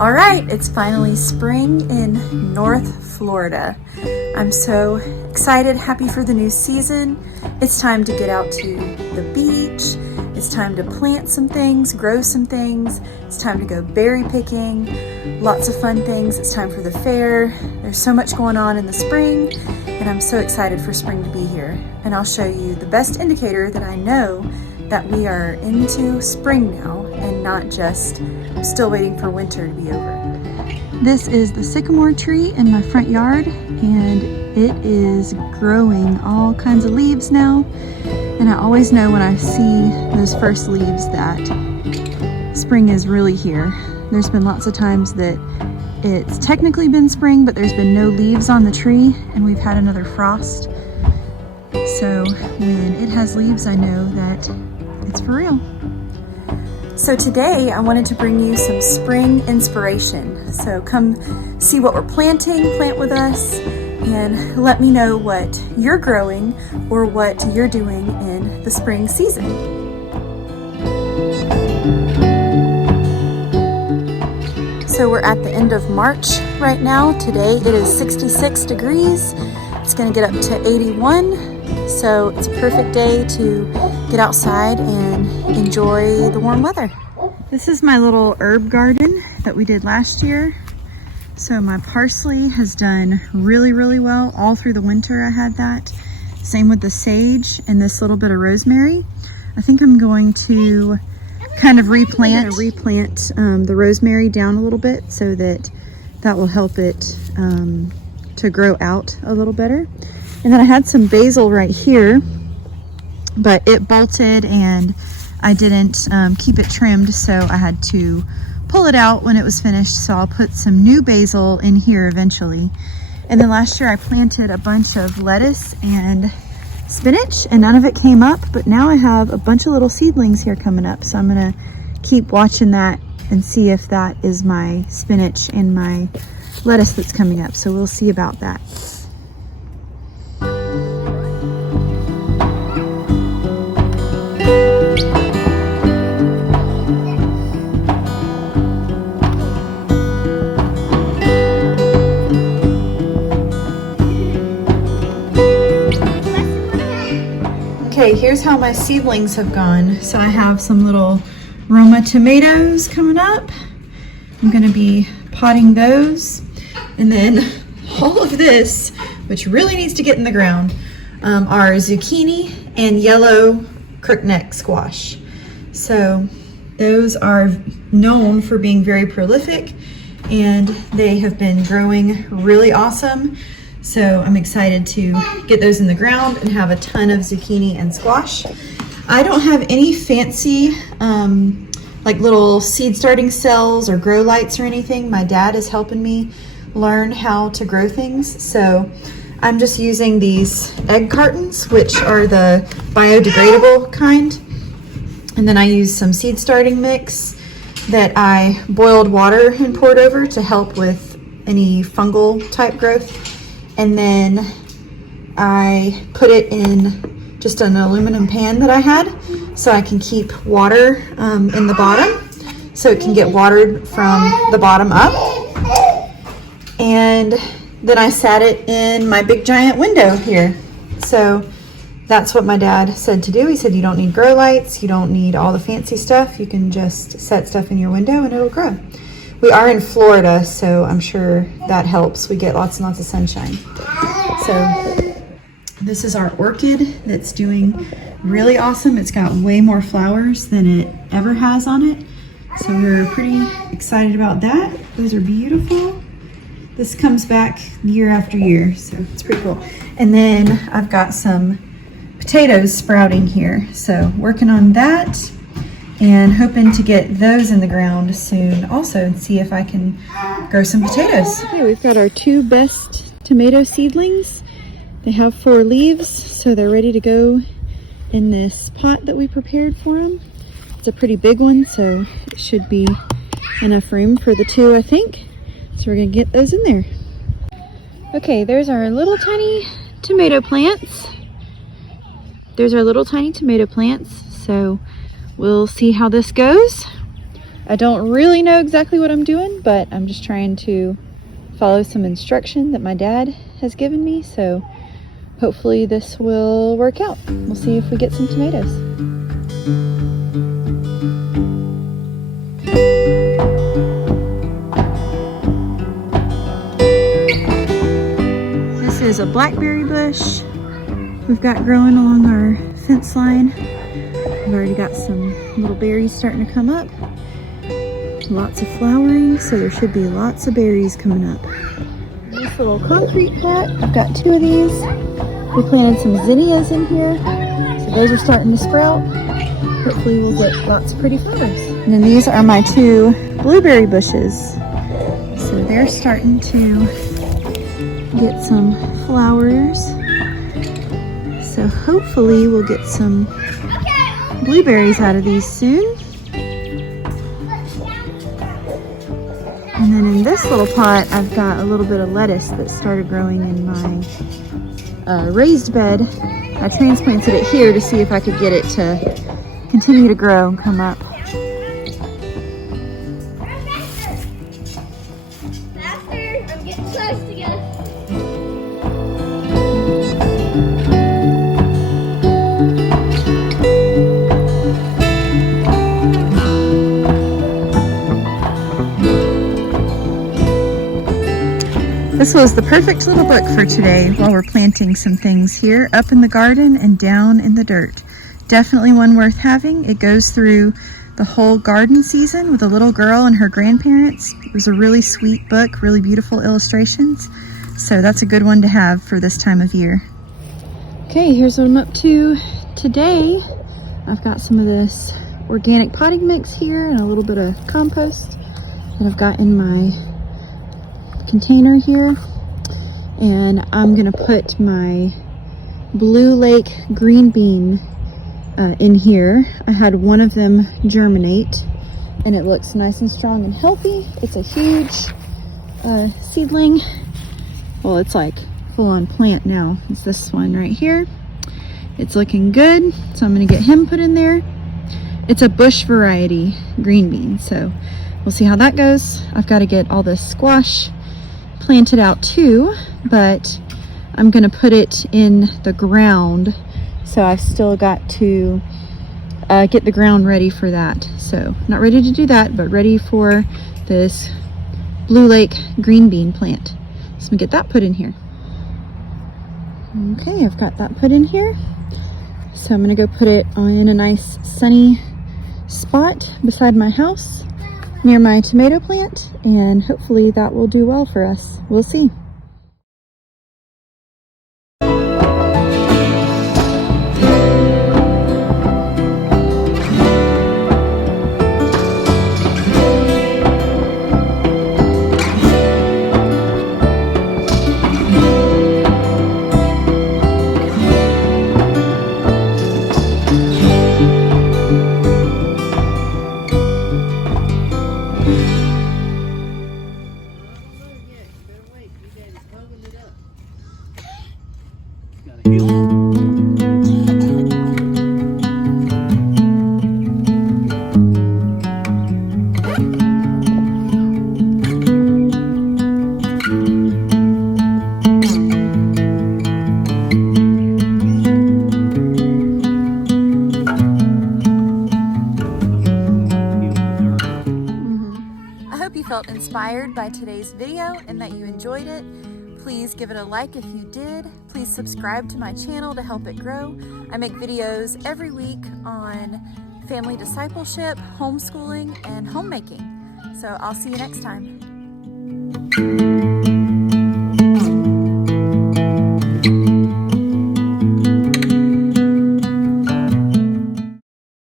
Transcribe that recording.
All right, it's finally spring in North Florida. I'm so excited, happy for the new season. It's time to get out to the beach. It's time to plant some things, grow some things. It's time to go berry picking, lots of fun things. It's time for the fair. There's so much going on in the spring, and I'm so excited for spring to be here. And I'll show you the best indicator that I know that we are into spring now and not just still waiting for winter to be over. This is the sycamore tree in my front yard, and it is growing all kinds of leaves now. And I always know when I see those first leaves that spring is really here. There's been lots of times that it's technically been spring, but there's been no leaves on the tree, and we've had another frost. So when it has leaves, I know that it's for real. So today I wanted to bring you some spring inspiration. So come see what we're planting, plant with us, and let me know what you're growing or what you're doing in the spring season. So we're at the end of March right now. Today it is 66 degrees. It's gonna get up to 81. So it's a perfect day to get outside and enjoy the warm weather. This is my little herb garden that we did last year. So my parsley has done really, really well. All through the winter I had that. Same with the sage and this little bit of rosemary. I think I'm going to kind of replant the rosemary down a little bit so that will help it to grow out a little better. And then I had some basil right here, but it bolted and I didn't keep it trimmed, so I had to pull it out when it was finished. So I'll put some new basil in here eventually. And then last year I planted a bunch of lettuce and spinach and none of it came up, but now I have a bunch of little seedlings here coming up. So I'm gonna keep watching that and see if that is my spinach and my lettuce that's coming up. So we'll see about that. Okay, here's how my seedlings have gone. So I have some little Roma tomatoes coming up. I'm gonna be potting those. And then all of this, which really needs to get in the ground, are zucchini and yellow crookneck squash. So those are known for being very prolific and they have been growing really awesome. So I'm excited to get those in the ground and have a ton of zucchini and squash. I don't have any fancy like little seed starting cells or grow lights or anything. My dad is helping me learn how to grow things. So I'm just using these egg cartons, which are the biodegradable kind. And then I use some seed starting mix that I boiled water and poured over to help with any fungal type growth. And then I put it in just an aluminum pan that I had so I can keep water in the bottom so it can get watered from the bottom up. And then I sat it in my big giant window here. So that's what my dad said to do. He said you don't need grow lights, you don't need all the fancy stuff, you can just set stuff in your window and it'll grow. We are in Florida, so I'm sure that helps. We get lots and lots of sunshine. So this is our orchid that's doing really awesome. It's got way more flowers than it ever has on it. So we're pretty excited about that. Those are beautiful. This comes back year after year, so it's pretty cool. And then I've got some potatoes sprouting here. So working on that and hoping to get those in the ground soon also and see if I can grow some potatoes. Okay, we've got our two best tomato seedlings. They have 4 leaves, so they're ready to go in this pot that we prepared for them. It's a pretty big one, so it should be enough room for the 2, I think. So we're gonna get those in there. Okay, there's our little tiny tomato plants. So we'll see how this goes. I don't really know exactly what I'm doing, but I'm just trying to follow some instruction that my dad has given me, so hopefully this will work out. We'll see if we get some tomatoes. This is a blackberry bush we've got growing along our fence line. We've already got some little berries starting to come up. Lots of flowering, so there should be lots of berries coming up. This little concrete pot, I've got 2 of these. We planted some zinnias in here, so those are starting to sprout. Hopefully we'll get lots of pretty flowers. And then these are my 2 blueberry bushes. So they're starting to get some flowers. So hopefully we'll get some blueberries out of these soon. And then in this little pot, I've got a little bit of lettuce that started growing in my raised bed. I transplanted it here to see if I could get it to continue to grow and come up. Faster! I'm getting close to you. This was the perfect little book for today while we're planting some things here up in the garden and down in the dirt. Definitely one worth having. It goes through the whole garden season with a little girl and her grandparents. It was a really sweet book, really beautiful illustrations. So that's a good one to have for this time of year. Okay, here's what I'm up to today. I've got some of this organic potting mix here and a little bit of compost that I've got in my container here, and I'm gonna put my Blue Lake green bean in here. I had one of them germinate and it looks nice and strong and healthy. It's a huge seedling. Well, it's like full-on plant now. It's this one right here. It's looking good, so I'm gonna get him put in there. It's a bush variety green bean, so we'll see how that goes. I've got to get all this squash planted out too, but I'm gonna put it in the ground, so I've still got to get the ground ready for that. So not ready to do that, but ready for this Blue Lake green bean plant. So I'm gonna get that put in here. Okay, I've got that put in here, so I'm gonna go put it in a nice sunny spot beside my house near my tomato plant, and hopefully that will do well for us. We'll see. Felt inspired by today's video and that you enjoyed it. Please give it a like if you did. Please subscribe to my channel to help it grow. I make videos every week on family discipleship, homeschooling, and homemaking. So I'll see you next time.